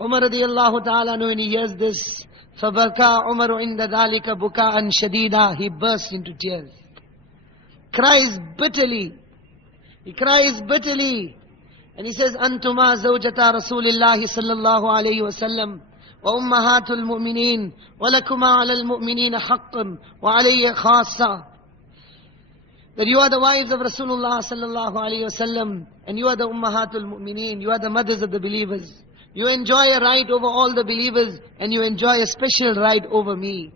Umar radiallahu ta'ala, when he hears this, فَبَكَى عُمَرُ عِنْدَ ذَلِكَ بُكَاءً شَدِيدًا, he bursts into tears. Cries bitterly. He cries bitterly. And he says, أَنْتُمَا زَوْجَتَا رَسُولِ اللَّهِ صَلَّى اللَّهُ عَلَيْهِ وَسَلَّمْ وَأُمَّهَاتُ الْمُؤْمِنِينَ وَلَكُمَا عَلَى الْمُؤْمِنِينَ حَقٌّ وَعَلَيَّ خَاصَّةٌ. That you are the wives of Rasulullah sallallahu alayhi wasallam, and you are the ummahatul mu'mineen, you are the mothers of the believers. You enjoy a right over all the believers, and you enjoy a special right over me.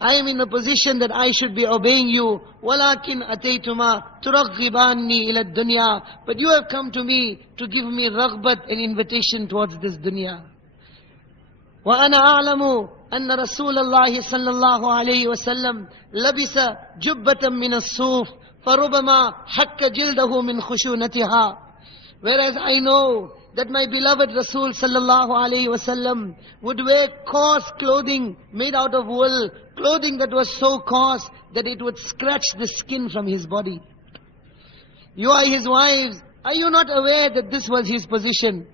I am in a position that I should be obeying you. وَلَكِنْ أَتَيْتُمَا تُرَغِّبَانِّي إِلَى الدُّنْيَا. But you have come to me to give me raghbat and invitation towards this dunya. وَأَنَا أَعْلَمُ أَنَّ رَسُولَ اللَّهِ صَلَّى اللَّهُ عَلَيْهِ وَسَلَّمْ لَبِسَ جُبَّةً مِّنَ الصُّوفِ فَرُبَمَا حَكَّ جِلْدَهُ مِنْ خُشُونَتِهَا. Whereas I know that my beloved Rasul sallallahu alayhi wasallam would wear coarse clothing made out of wool, clothing that was so coarse that it would scratch the skin from his body. You are his wives. Are you not aware that this was his position?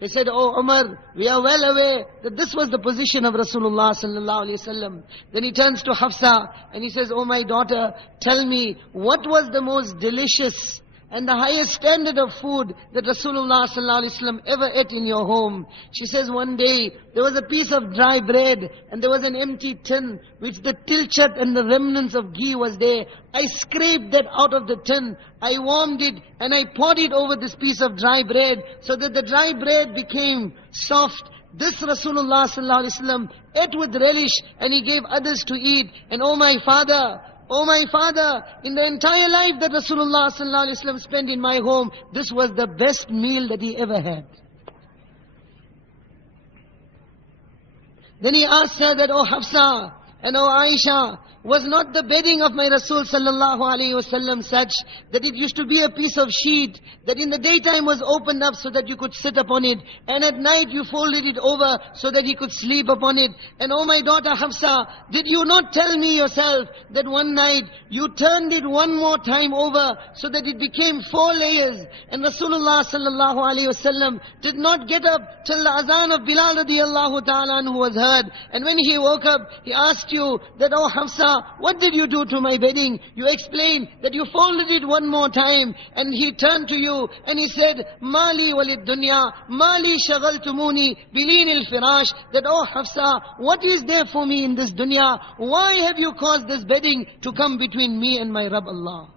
They said, "Oh Umar, we are well aware that this was the position of Rasulullah sallallahu alayhi wasallam." Then he turns to Hafsa and he says, "Oh my daughter, tell me, what was the most delicious and the highest standard of food that Rasulullah sallallahu alaihi wasallam ever ate in your home?" She says, "One day there was a piece of dry bread and there was an empty tin which the tilchat and the remnants of ghee was there. I scraped that out of the tin, I warmed it and I poured it over this piece of dry bread so that the dry bread became soft. This Rasulullah sallallahu alaihi wasallam ate with relish and he gave others to eat. And oh my father, in the entire life that Rasulullah sallallahu alaihi wasallam spent in my home, this was the best meal that he ever had." Then he asked her that, "Oh Hafsa and oh Aisha, was not the bedding of my Rasul sallallahu alayhi wasallam such that it used to be a piece of sheet that in the daytime was opened up so that you could sit upon it, and at night you folded it over so that he could sleep upon it? And oh my daughter Hafsa, did you not tell me yourself that one night you turned it one more time over so that it became 4 layers? And Rasulullah sallallahu alayhi wasallam did not get up till the azan of Bilal radiallahu ta'ala anhu was heard. And when he woke up, he asked you that, 'Oh Hafsa, what did you do to my bedding?' You explained that you folded it one more time." And he turned to you and he said, "Mali walid dunya, mali shagaltumuni bilin al-firash." That, "Oh Hafsa, what is there for me in this dunya? Why have you caused this bedding to come between me and my Rabb Allah?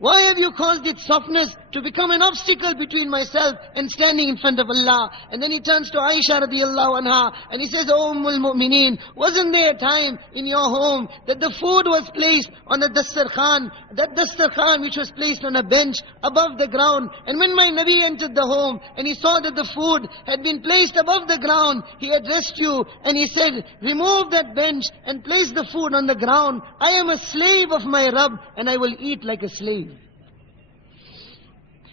Why have you caused its softness to become an obstacle between myself and standing in front of Allah?" And then he turns to Aisha radiallahu anha and he says, "Oh Ummul Mu'mineen, wasn't there a time in your home that the food was placed on a dastarkhan, that dastarkhan which was placed on a bench above the ground? And when my Nabi entered the home and he saw that the food had been placed above the ground, he addressed you and he said, 'Remove that bench and place the food on the ground. I am a slave of my Rabb and I will eat like a slave.'"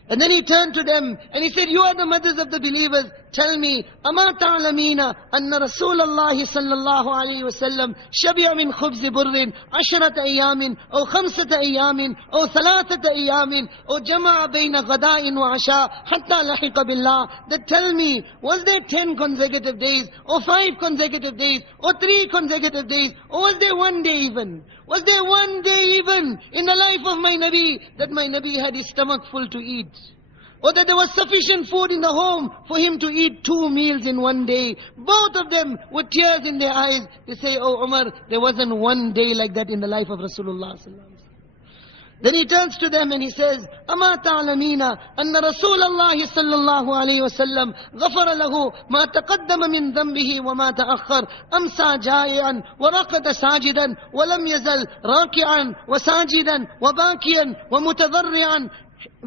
And then he turned to them and he said, "You are the mothers of the believers. Tell me, أَمَا تَعْلَمِينَ أَنَّ رَسُولَ اللَّهِ صَلَّى اللَّهُ عَلَيْهِ وَسَلَّمْ شَبِعَ مِنْ خُبْزِ بُرٍّ 10 أيام أو 5 أيام أو 3 أيام أو جمع بين غداء وعشاء حتى لحق بالله." That tell me, was there 10 consecutive days or 5 consecutive days or 3 consecutive days, or was there one day even? Was there one day even in the life of my Nabi that my Nabi had his stomach full to eat? Or that there was sufficient food in the home for him to eat 2 meals in one day? Both of them with tears in their eyes, they say, "Oh Umar, there wasn't one day like that in the life of Rasulullah sallallahu alaihi wasallam." Then he turns to them and he says, أَمَا تَعْلَمِينَ أَنَّ رَسُولَ اللَّهِ صَلَّى اللَّهُ عَلَيْهِ وَسَلَّمْ غَفَرَ لَهُ مَا تَقَدَّمَ مِنْ ذَنْبِهِ وَمَا تَأَخَّرَ أَمْسَى جَائِعًا وَرَقَدَ سَاجِدًا وَلَمْ يَزَلْ رَاكِعًا وَسَاجِدًا وَبَاكِيًا وَمُتَضَرِّعًا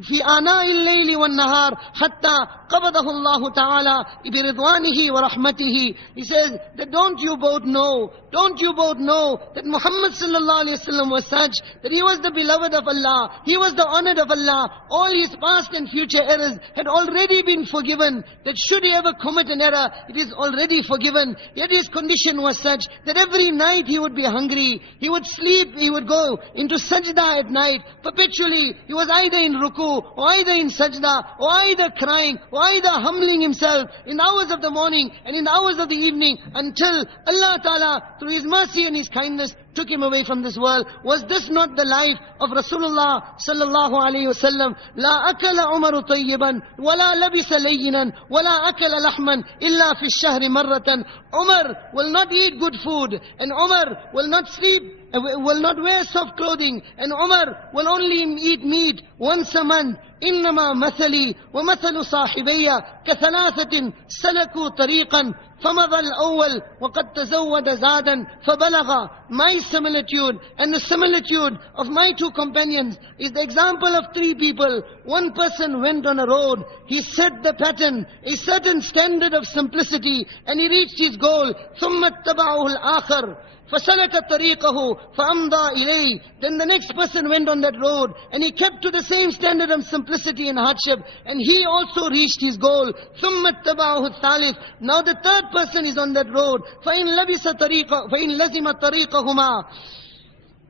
في آناء الليل والنهار حتى قبضه الله تعالى برضوانه ورحمته. He says that don't you both know that Muhammad sallallahu alaihi wasallam was such that he was the beloved of Allah, he was the honored of Allah. All his past and future errors had already been forgiven. That should he ever commit an error, it is already forgiven. Yet his condition was such that every night he would be hungry, he would sleep, he would go into sajda at night. Perpetually he was either in ruku ruku, or either in sajda, or either crying, or either humbling himself in the hours of the morning and in the hours of the evening, until Allah Ta'ala, through His mercy and His kindness, took him away from this world. Was this not the life of Rasulullah sallallahu alayhi wasallam? La akala Umaru tayyiban, wala labisa layyinan, wala akala lahman, illa fi shahri marratan. Umar will not eat good food, and Umar will not sleep, will not wear soft clothing, and Umar will only eat meat once a month. إنما مثلي ومثل صاحبي كثلاثة سلكوا طريقا فمضى الأول وقد تزود زادا فبلغ. My similitude and the similitude of my two companions is the example of three people. One person went on a road, he set the pattern, a certain standard of simplicity, and he reached his goal. ثم اتبعه الآخر فَسَلَكَ طَرِيقَهُ فَأَمْضَى إِلَيْهِ. Then the next person went on that road, and he kept to the same standard of simplicity and hardship, and he also reached his goal. ثُمَّ اتَّبَعَهُ الثَّالِث. Now the third person is on that road. فَإِنْ لَزِمَ طَرِيقَهُمَا.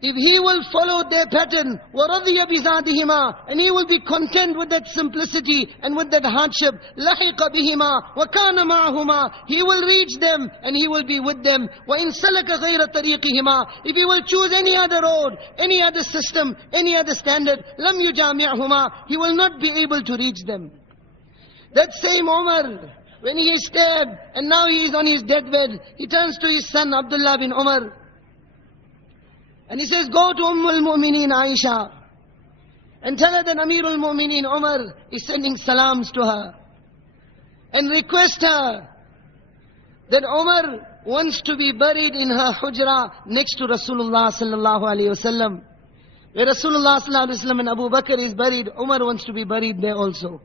If he will follow their pattern, وَرَضِيَ بِزَادِهِمَا, and he will be content with that simplicity and with that hardship, لَحِقَ بِهِمَا وَكَانَ مَعَهُمَا. He will reach them and he will be with them. وَإِنْ سَلَكَ غَيْرَ طَرِيقِهِمَا. If he will choose any other road, any other system, any other standard, لَمْ يُجَامِعْهُمَا. He will not be able to reach them. That same Umar, when he is stabbed and now he is on his deathbed, he turns to his son Abdullah bin Umar, and he says, go to al-Mu'mineen Aisha and tell her that Amirul Mu'mineen Umar is sending salams to her, and request her that Umar wants to be buried in her hujra next to Rasulullah sallallahu alayhi wasallam. Where Rasulullah sallallahu alayhi wasallam and Abu Bakr is buried, Umar wants to be buried there also.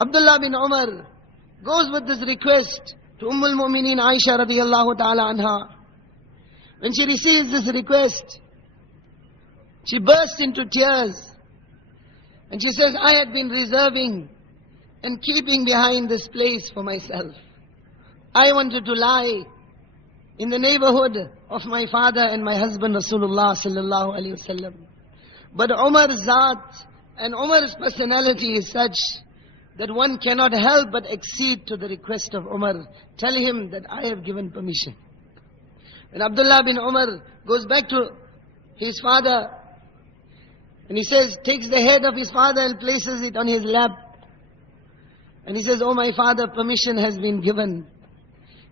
Abdullah bin Umar goes with this request to al-Mu'mineen Aisha radiyallahu ta'ala anha. When she receives this request, she bursts into tears. And she says, I had been reserving and keeping behind this place for myself. I wanted to lie in the neighborhood of my father and my husband Rasulullah sallallahu alayhi wasallam. But Umar's zat and Umar's personality is such that one cannot help but accede to the request of Umar. Tell him that I have given permission. And Abdullah bin Umar goes back to his father, and he says, takes the head of his father and places it on his lap. And he says, oh my father, permission has been given.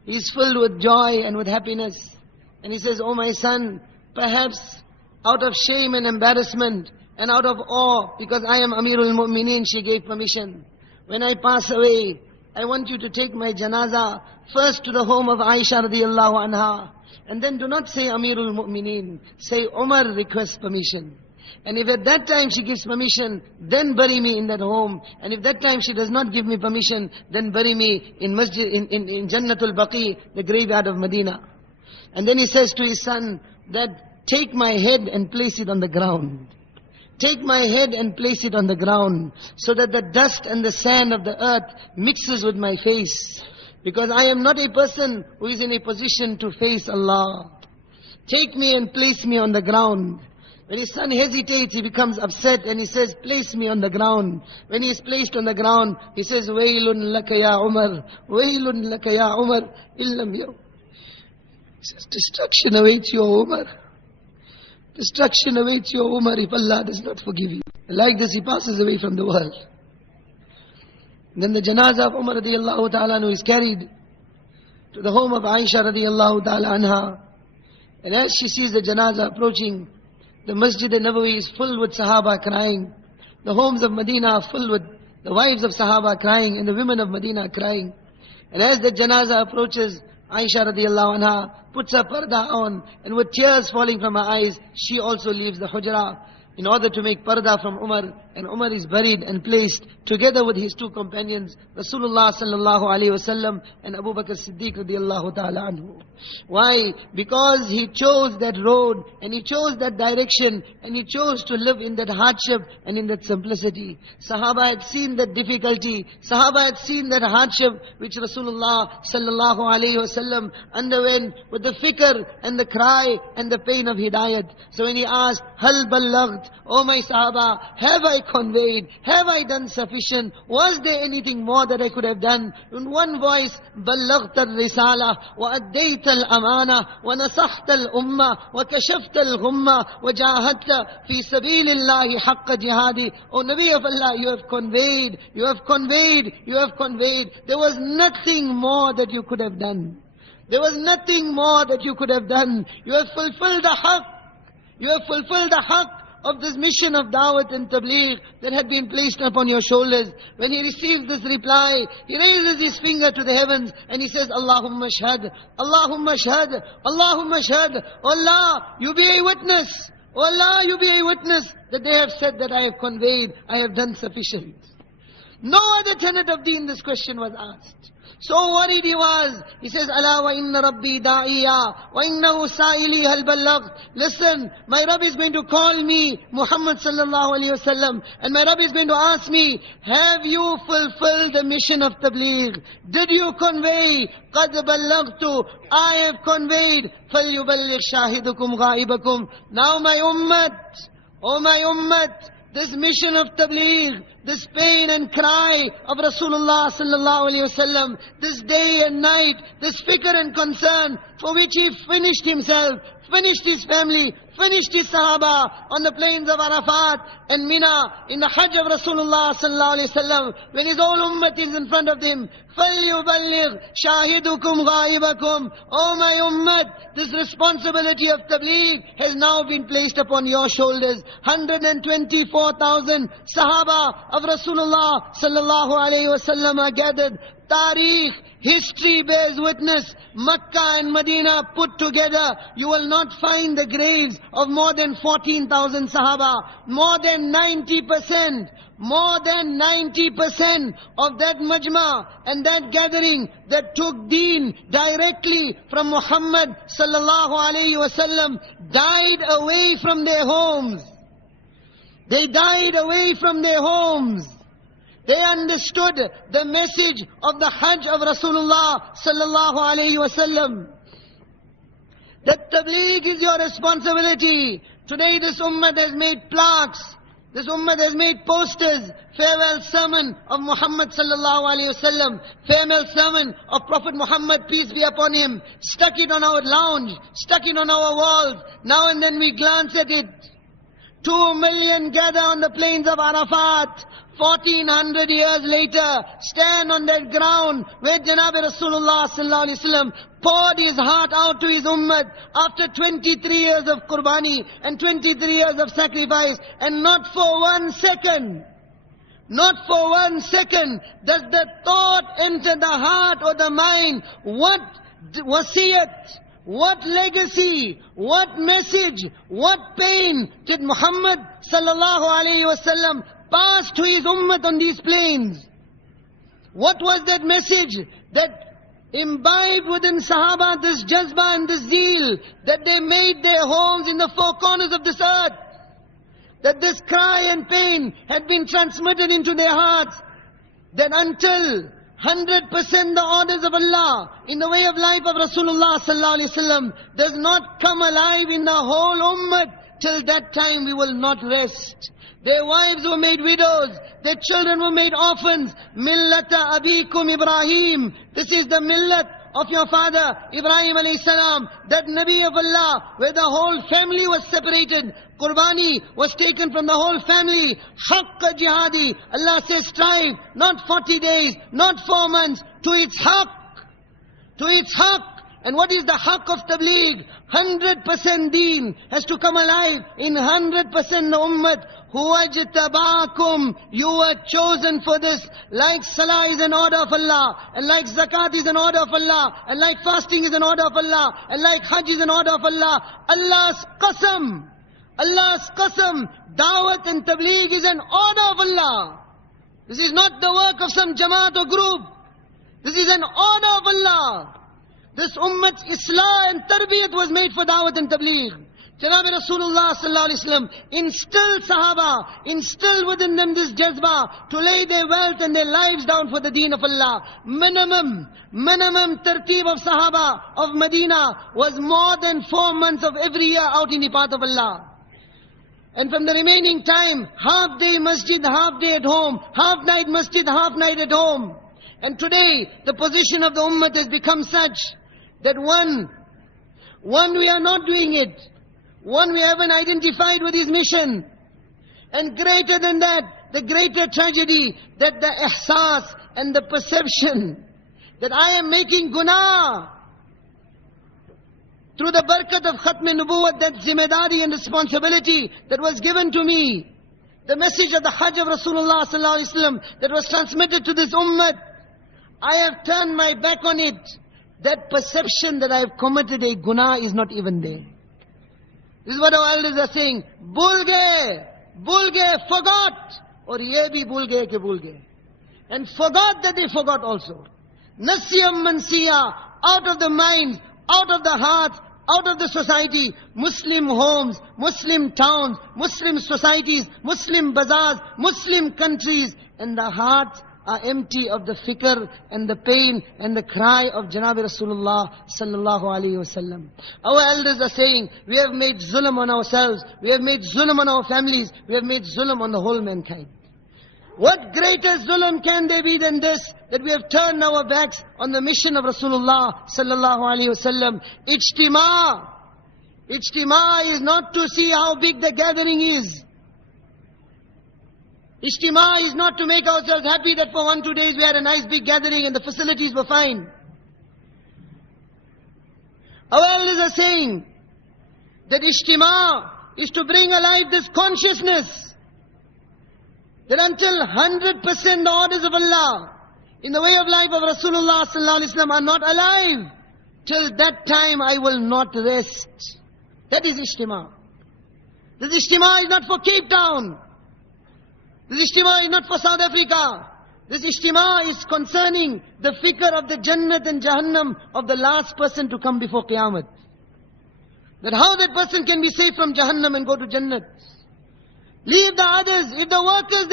He is filled with joy and with happiness. And he says, oh my son, perhaps out of shame and embarrassment and out of awe, because I am Amirul Mu'mineen, she gave permission. When I pass away, I want you to take my janazah first to the home of Aisha radiyallahu anha. And then do not say Amirul Mu'mineen. Say Umar requests permission. And if at that time she gives permission, then bury me in that home. And if that time she does not give me permission, then bury me in Masjid, in Jannatul Baqi, the graveyard of Medina. And then he says to his son that take my head and place it on the ground. Take my head and place it on the ground, so that the dust and the sand of the earth mixes with my face. Because I am not a person who is in a position to face Allah. Take me and place me on the ground. When his son hesitates, he becomes upset and he says, place me on the ground. When he is placed on the ground, he says, Waylun laka ya Umar, Waylun laka ya Umar, illam yaw. He says, destruction awaits you, O Umar. Destruction awaits you, O Umar, if Allah does not forgive you. Like this, he passes away from the world. Then the janazah of Umar radiyallahu ta'ala anhu is carried to the home of Aisha radiyallahu ta'ala anha. And as she sees the janazah approaching, the Masjid al-Nabawi is full with Sahaba crying. The homes of Medina are full with the wives of Sahaba crying and the women of Medina crying. And as the janazah approaches, Aisha radiyallahu anha puts her parda on, and with tears falling from her eyes, she also leaves the hujra in order to make parda from Umar and Umar is buried and placed together with his two companions, Rasulullah sallallahu alayhi wasallam and Abu Bakr Siddiq radiallahu ta'ala anhu. Why? Because he chose that road and he chose that direction and he chose to live in that hardship and in that simplicity. Sahaba had seen that difficulty. Sahaba had seen that hardship which Rasulullah sallallahu alayhi wasallam underwent with the fikr and the cry and the pain of hidayat. So when he asked, Hal ballaght, O my Sahaba, have I conveyed? Have I done sufficient? Was there anything more that I could have done? In one voice, بلغت الرسالة وأديت الأمانة ونصحت الأمة وكشفت الغمة وجاهدت في سبيل الله حق جهادي. O Nabi of Allah, you have conveyed, you have conveyed, you have conveyed. There was nothing more that you could have done. There was nothing more that you could have done. You have fulfilled the haqq. You have fulfilled the haqq of this mission of da'wat and tabligh that had been placed upon your shoulders. When he receives this reply, he raises his finger to the heavens and he says, Allahumma shahad, Allahumma shahad, Allahumma shahad. Oh Allah, you be a witness. Oh Allah, you be a witness that they have said that I have conveyed, I have done sufficient. No other tenet of deen this question was asked. So worried he was. He says, Ala wa inna rabbi da'iya wa innahu sa'ili hal ballagh. Listen, my Rabb is going to call me, Muhammad sallallahu alayhi wasallam, and my Rabb is going to ask me, have you fulfilled the mission of tabligh? Did you convey? Qad ballaghtu, I have conveyed. Falyuballigh shahidukum ghaibakum. Now my ummat, oh my ummat, this mission of tabligh, this pain and cry of Rasulullah sallallahu alayhi wasallam, this day and night, this fikr and concern for which he finished himself, finished his family, finished his Sahaba on the plains of Arafat and Mina in the Hajj of Rasulullah sallallahu alayhi wasallam, when his whole ummah is in front of him. فَلْيُبَلِّغْ شَاهِدُكُمْ غَائِبَكُمْ. Oh my ummah, this responsibility of tabligh has now been placed upon your shoulders. 124,000 Sahaba of Rasulullah sallallahu alayhi wasallam are gathered. Tariq, history bears witness. Makkah and Medina put together, you will not find the graves of more than 14,000 Sahaba. More than 90%. More than 90% of that majma and that gathering that took deen directly from Muhammad sallallahu alayhi wasallam died away from their homes. They died away from their homes. They understood the message of the Hajj of Rasulullah sallallahu alayhi wasallam. That tabligh is your responsibility. Today this ummah has made plaques. This ummah has made posters, farewell sermon of Muhammad sallallahu alayhi wasallam, farewell sermon of Prophet Muhammad, peace be upon him, stuck it on our lounge, stuck it on our walls. Now and then we glance at it. 2 million gather on the plains of Arafat. 1400 years later, stand on that ground where Janabi Rasulullah sallallahu alaihi wasallam poured his heart out to his ummah after 23 years of qurbani and 23 years of sacrifice, and not for 1 second, not for 1 second does the thought enter the heart or the mind, what wasiyat, what legacy, what message, what pain did Muhammad sallallahu alaihi wasallam pass to his ummah on these plains? What was that message that imbibed within Sahaba this jazba and this zeal, that they made their homes in the four corners of this earth? That this cry and pain had been transmitted into their hearts, that until 100% the orders of Allah in the way of life of Rasulullah sallallahu alaihi wasallam does not come alive in the whole ummah, till that time we will not rest. Their wives were made widows. Their children were made orphans. Millata abikum Ibrahim. This is the millat of your father, Ibrahim alayhi salam. That Nabi of Allah, where the whole family was separated. Qurbani was taken from the whole family. Haqqa jihadi. Allah says strive, not 40 days, not 4 months, to its haqq. To its haqq. And what is the haqq of tabligh? 100% deen has to come alive in 100% the ummah. Huwajtabakum, you were chosen for this. Like salah is an order of Allah, and like zakat is an order of Allah, and like fasting is an order of Allah, and like hajj is an order of Allah. Allah's qasam, Allah's qasam, da'wat and tabligh is an order of Allah. This is not the work of some jamaat or group. This is an order of Allah. This ummat's islah and tarbiyat was made for da'wat and tabligh. Janab Rasulullah sallallahu alaihi wasallam instilled Sahaba, instilled within them this jazba to lay their wealth and their lives down for the deen of Allah. Minimum tartib of Sahaba of Medina was more than 4 months of every year out in the path of Allah. And from the remaining time, half day masjid, half day at home, half night masjid, half night at home. And today, the position of the ummah has become such that one, we are not doing it. One, we haven't identified with his mission. And greater than that, the greater tragedy, that the ihsas and the perception that I am making gunaah through the barakat of Khatm Nubuwwat, that zimedari and responsibility that was given to me, the message of the Hajj of Rasulullah sallallahu alaihi wasallam that was transmitted to this ummah, I have turned my back on it. That perception that I have committed a gunaah is not even there. This is what our elders are saying. Bhul gaye, forgot. Or ye bhi bhul gaye. And forgot that they forgot also. Nasiyam mansiya, out of the minds, out of the hearts, out of the society. Muslim homes, Muslim towns, Muslim societies, Muslim bazaars, Muslim countries. And the hearts are empty of the fikr and the pain and the cry of Janab Rasulullah sallallahu alayhi wasallam. Our elders are saying, we have made zulm on ourselves, we have made zulm on our families, we have made zulm on the whole mankind. What greater zulm can there be than this, that we have turned our backs on the mission of Rasulullah sallallahu alayhi wasallam? Ijtima is not to see how big the gathering is. Ijtima is not to make ourselves happy that for 1-2 days we had a nice big gathering and the facilities were fine. Our elders are saying that Ijtima is to bring alive this consciousness that until 100% the orders of Allah in the way of life of Rasulullah sallallahu alaihi wasallam are not alive, till that time I will not rest. That is Ijtima. This Ijtima is not for Cape Town. This Ijtima is not for South Africa. This Ijtima is concerning the fikr of the Jannat and Jahannam of the last person to come before Qiyamah. That how that person can be saved from Jahannam and go to Jannat. Leave the others, if the workers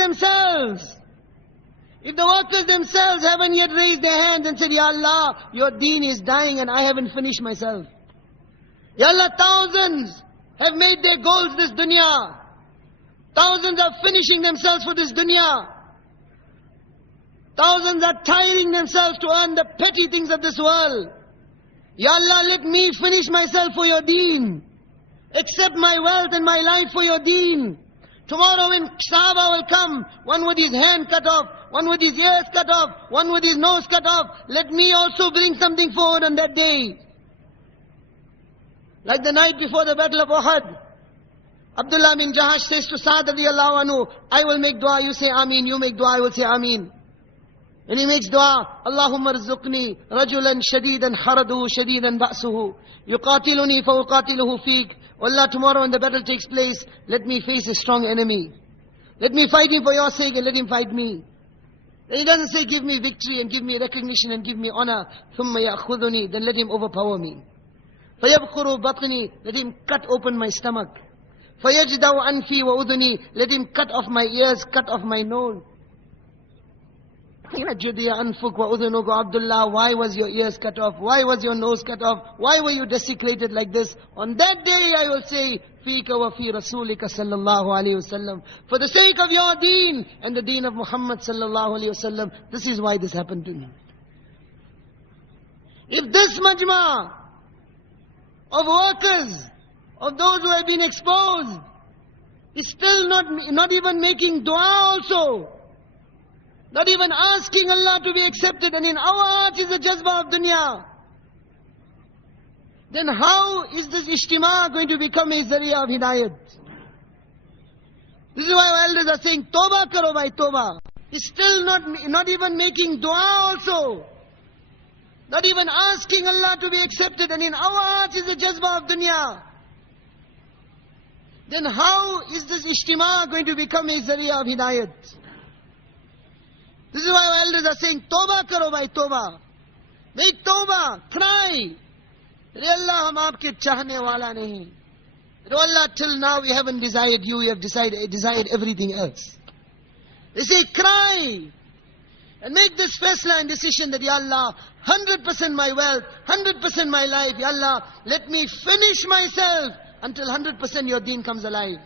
themselves haven't yet raised their hands and said, Ya Allah, your deen is dying and I haven't finished myself. Ya Allah, thousands have made their goals this dunya. Thousands are finishing themselves for this dunya. Thousands are tiring themselves to earn the petty things of this world. Ya Allah, let me finish myself for your deen. Accept my wealth and my life for your deen. Tomorrow when Sahaba will come, one with his hand cut off, one with his ears cut off, one with his nose cut off, let me also bring something forward on that day. Like the night before the battle of Uhud, Abdullah bin Jahash says to Sa'd radiyallahu anhu, I will make dua, you say Ameen, you make dua, I will say Ameen. And he makes dua, Allahumma rzuqni rajulan shadidan haraduhu shadidan ba'suhu, yuqatiluni fa uqatiluhu feek. Allah, tomorrow when the battle takes place, let me face a strong enemy. Let me fight him for your sake and let him fight me. And he doesn't say give me victory and give me recognition and give me honor. ثُمَّ يَأْخُذُنِي, then let him overpower me. فَيَبْخُرُ بَطْنِي, let him cut open my stomach. فَيَجْدَوْ أَنْفِي وَأُذُنِي, let him cut off my ears, cut off my nose. Abdullah, why was your ears cut off? Why was your nose cut off? Why were you desecrated like this? On that day I will say, Fika wa fi Rasulika sallallahu alayhi wasallam. For the sake of your deen and the deen of Muhammad sallallahu alayhi wasallam, this is why this happened to me. If this majma of workers, of those who have been exposed, is still not even making dua also, not even asking Allah to be accepted, and in our hearts is the jazba of dunya, then how is this ijtima going to become a zariya of hidayat? This is why our elders are saying, Toba karo bhai, Toba. Is still not even making dua also, not even asking Allah to be accepted, and in our hearts is the jazba of dunya. then how is this ijtima going to become a zariya of hidayat? This is why our elders are saying, Tawbah karo bhai, Tawbah. Make Tawbah, cry. Re Allah, hum aapke chahne wala nahi. Re Allah, till now we haven't desired you, we have desired everything else. They say, cry. And make this faisla and decision that, Ya Allah, 100% my wealth, 100% my life, Ya Allah, let me finish myself until 100% your deen comes alive.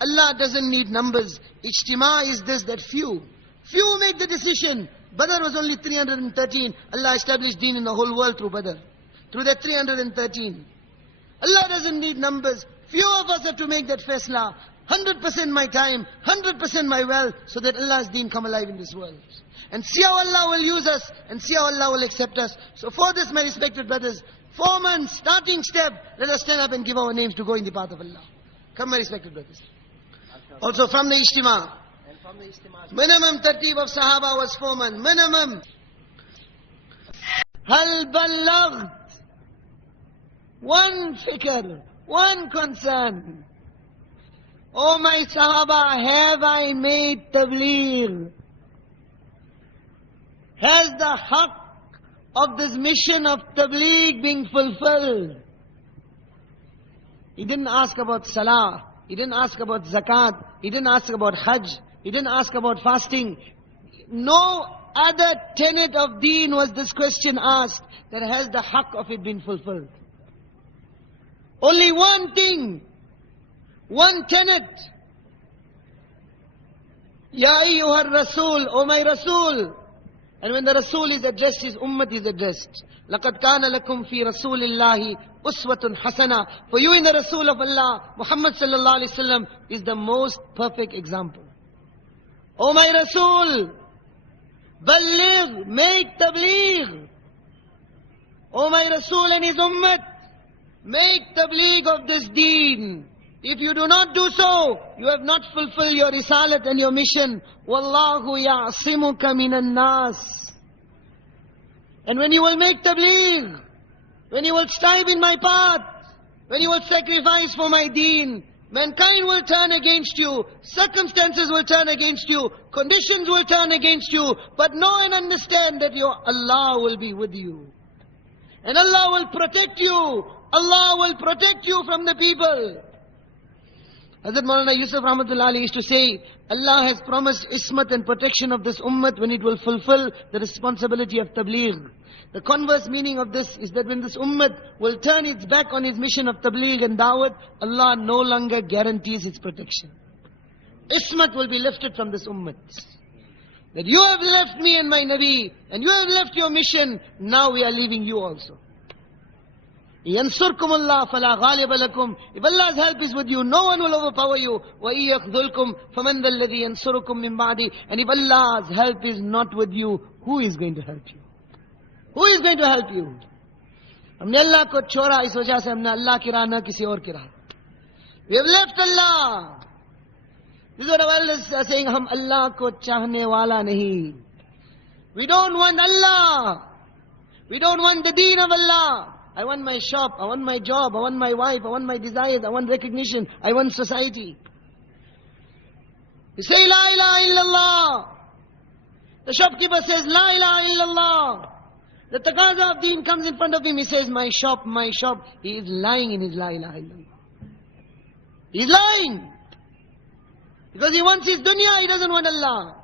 Allah doesn't need numbers. Ijtima is this, that few. Few make the decision. Badr was only 313. Allah established deen in the whole world through Badr. Through that 313. Allah doesn't need numbers. Few of us have to make that faisla. 100% my time, 100% my wealth, so that Allah's deen come alive in this world. And see how Allah will use us, and see how Allah will accept us. So for this, my respected brothers, 4 months, starting step, let us stand up and give our names to go in the path of Allah. Come, my respected brothers. Also from the ijtima, minimum tartib of Sahaba was 4 months, minimum. Hal ballaght. One fikr, one concern. Oh my Sahaba, have I made tabligh? Has the haqq of this mission of tabligh being fulfilled? He didn't ask about salah. He didn't ask about zakat. He didn't ask about hajj. He didn't ask about fasting. No other tenet of deen was this question asked, that has the haqq of it been fulfilled? Only one thing, one tenet. Ya ayyuhar Rasul, O my Rasul. And when the Rasul is addressed, his ummah is addressed. لَقَدْ كَانَ لَكُمْ فِي رَسُولِ اللَّهِ أُسْوَةٌ حَسَنَةٌ. For you in the Rasul of Allah, Muhammad sallallahu alayhi wa sallam, is the most perfect example. O my Rasul, Balligh, make tabligh. O my Rasul and his ummah, make tabligh of this deen. If you do not do so, you have not fulfilled your risalat and your mission. Wallahu ya'asimuka minan nas. And when you will make tabligh, when you will strive in my path, when you will sacrifice for my deen, mankind will turn against you, circumstances will turn against you, conditions will turn against you, but know and understand that your Allah will be with you. And Allah will protect you. Allah will protect you from the people. Hazrat Maulana Yusuf Rahmatullah Ali used to say, Allah has promised ismat and protection of this ummah when it will fulfill the responsibility of tabligh. The converse meaning of this is that when this ummah will turn its back on its mission of tabligh and da'wat, Allah no longer guarantees its protection. Ismat will be lifted from this ummah. That you have left me and my Nabi, and you have left your mission, now we are leaving you also. يَنْصُرْكُمُ اللَّهُ فَلَا غَالِبَ لَكُمْ. If Allah's help is with you, no one will overpower you. وَإِن يَخْذُلْكُمْ فَمَنْ ذَا الَّذِي يَنْصُرُكُمْ مِنْ بَعْدِهِ. And if Allah's help is not with you, who is going to help you? Who is going to help you? हमने अल्लाह को छोड़ा, इस वजह से हमने अल्लाह की राह न किसी और की राह. We have left Allah. This is what our elders are saying, हम अल्लाह को चाहने वाला नहीं. We don't want Allah. We don't want the deen of Allah. I want my shop, I want my job, I want my wife, I want my desires, I want recognition, I want society. You say La ilaha illallah. The shopkeeper says La ilaha illallah. The taqaza of deen comes in front of him, he says my shop, my shop. He is lying in his La ilaha illallah. He is lying. Because he wants his dunya, he doesn't want Allah.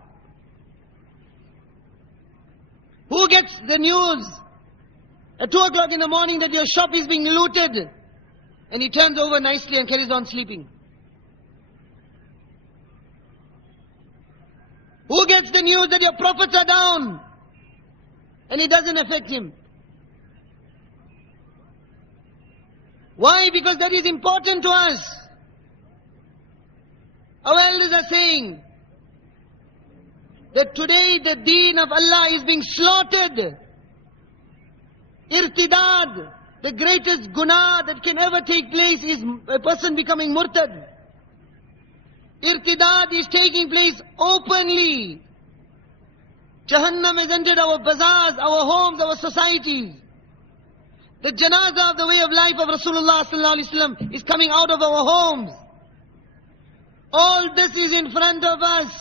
Who gets the news at 2 o'clock in the morning that your shop is being looted, and he turns over nicely and carries on sleeping? Who gets the news that your profits are down, and it doesn't affect him? Why? Because that is important to us. Our elders are saying that today the deen of Allah is being slaughtered. Irtidad, the greatest guna that can ever take place is a person becoming murtad. Irtidad is taking place openly. Jahannam has entered our bazaars, our homes, our societies. The janazah of the way of life of Rasulullah sallallahu alaihi wasallam is coming out of our homes. All this is in front of us.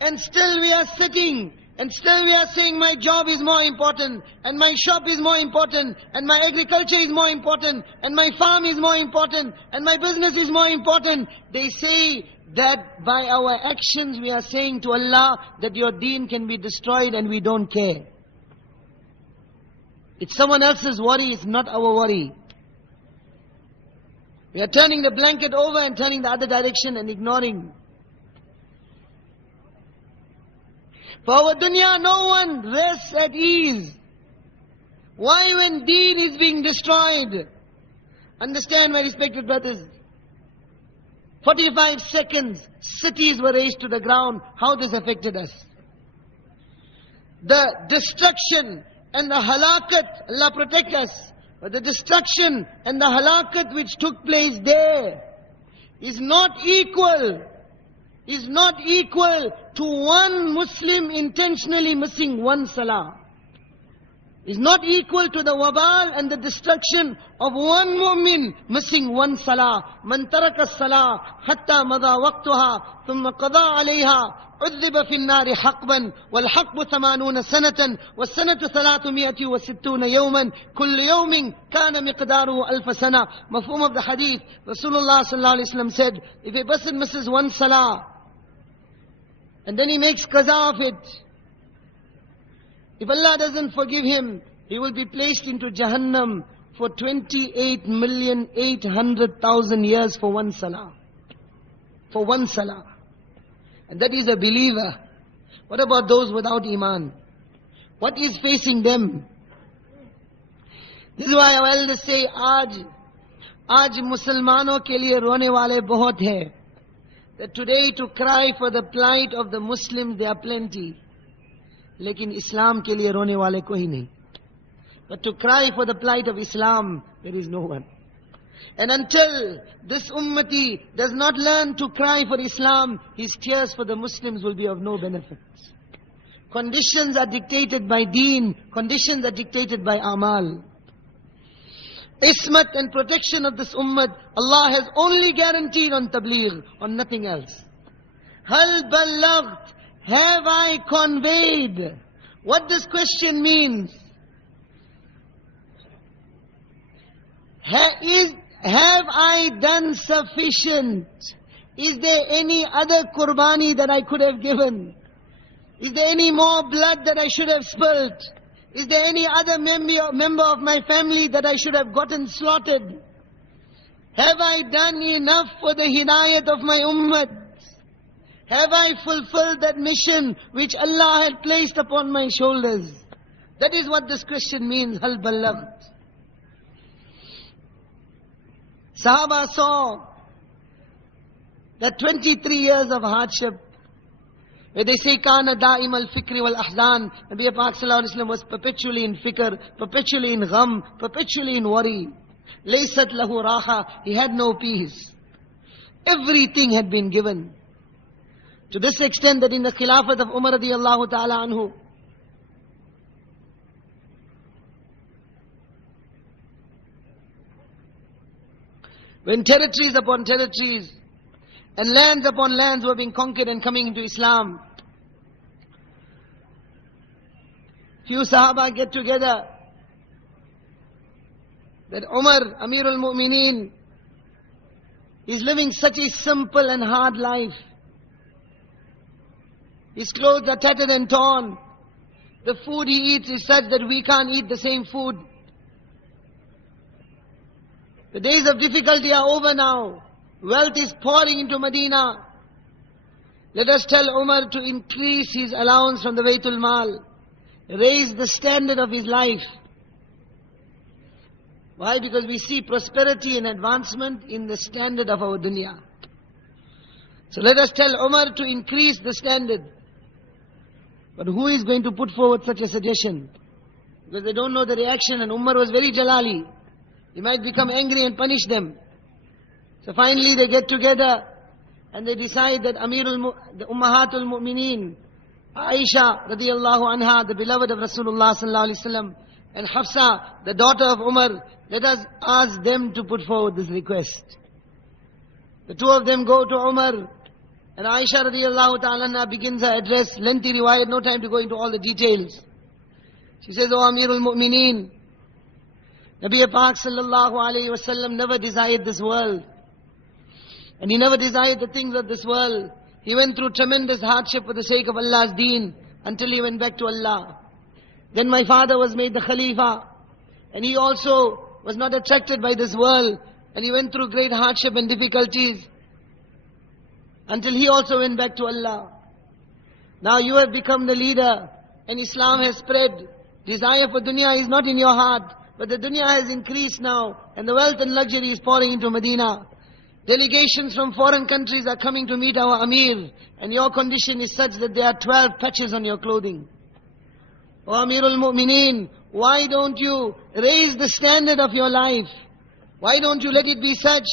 And still we are sitting. And still we are saying my job is more important. And my shop is more important. And my agriculture is more important. And my farm is more important. And my business is more important. They say that by our actions we are saying to Allah that your deen can be destroyed and we don't care. It's someone else's worry, it's not our worry. We are turning the blanket over and turning the other direction and ignoring. For our dunya, no one rests at ease. Why when deen is being destroyed? Understand, my respected brothers. 45 seconds, cities were razed to the ground. How this affected us? The destruction and the halakat, Allah protect us. But the destruction and the halakat which took place there is not equal to one Muslim intentionally missing one salah. Is not equal to the wabal and the destruction of one mu'min missing one salah. Man taraka salah hatta madha waqtuha thumma qada alayha عذب في النار حقبا والحقب 80 سنة والسنة 360 يوما كل يوم كان مقداره 1000 سنة. Mafhum of the hadith, Rasulullah sallallahu alaihi wasallam said, if a person misses one salah and then he makes qaza of it, if Allah doesn't forgive him, he will be placed into Jahannam for 28,800,000 years for one salah. For one salah. And that is a believer. What about those without iman? What is facing them? This is why our elders say, Aaj Musalmano ke liye rone wale bahut hai. That today to cry for the plight of the Muslims, there are plenty. Lekin Islam ke liye rone wale koi nahi. But to cry for the plight of Islam, there is no one. And until this ummati does not learn to cry for Islam, his tears for the Muslims will be of no benefit. Conditions are dictated by deen, conditions are dictated by amal. Ismat and protection of this ummah, Allah has only guaranteed on tabligh, on nothing else. Hal ballaght, have I conveyed? What this question means? Have I done sufficient? Is there any other qurbani that I could have given? Is there any more blood that I should have spilt? Is there any other member of my family that I should have gotten slaughtered? Have I done enough for the hidayat of my ummah? Have I fulfilled that mission which Allah had placed upon my shoulders? That is what this question means, hal ballaght. Sahaba saw that 23 years of hardship, where they say, Kana da'im al-fikri wal-ahzan. Nabi Pak sallallahu alayhi wa sallam was perpetually in fikr, perpetually in gham, perpetually in worry. Laysat lahu raha, he had no peace. Everything had been given. To this extent that in the khilafat of Umar radiyallahu ta'ala anhu, when territories upon territories and lands upon lands were being conquered and coming into Islam, few Sahaba get together that Umar, Amirul Mu'mineen, is living such a simple and hard life. His clothes are tattered and torn. The food he eats is such that we can't eat the same food. The days of difficulty are over now. Wealth is pouring into Medina. Let us tell Umar to increase his allowance from the Baytul Mal. Raise the standard of his life. Why? Because we see prosperity and advancement in the standard of our dunya. So let us tell Umar to increase the standard. But who is going to put forward such a suggestion? Because they don't know the reaction, and Umar was very jalali. He might become angry and punish them. So finally they get together and they decide that the Ummahatul Mu'mineen, Aisha radiyallahu anha, the beloved of Rasulullah sallallahu alaihi wasallam, and Hafsa, the daughter of Umar, let us ask them to put forward this request. The two of them go to Umar, and Aisha radiallahu ta'ala anha begins her address, lengthy riwayat, no time to go into all the details. She says, "O Amirul Mu'mineen, Nabi Pak sallallahu alayhi wasallam never desired this world. And he never desired the things of this world. He went through tremendous hardship for the sake of Allah's deen until he went back to Allah. Then my father was made the Khalifa, and he also was not attracted by this world, and he went through great hardship and difficulties until he also went back to Allah. Now you have become the leader, and Islam has spread. Desire for dunya is not in your heart, but the dunya has increased now, and the wealth and luxury is pouring into Medina. Delegations from foreign countries are coming to meet our Amir, and your condition is such that there are 12 patches on your clothing. O Amirul Mu'mineen, why don't you raise the standard of your life? Why don't you let it be such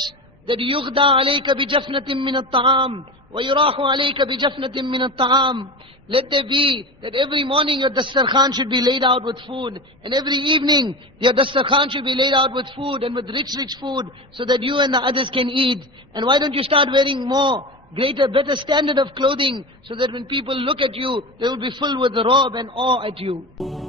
that يُغْدَى عَلَيْكَ بِجَفْنَةٍ مِّنَ الطَّعَامِ وَيُرَاحُ عَلَيْكَ بِجَفْنَةٍ مِّنَ الطَّعَامِ. Let there be that every morning your dastarkhan should be laid out with food, and every evening your dastarkhan should be laid out with food, and with rich food, so that you and the others can eat. And why don't you start wearing more, greater, better standard of clothing, so that when people look at you, they will be filled with awe and awe at you."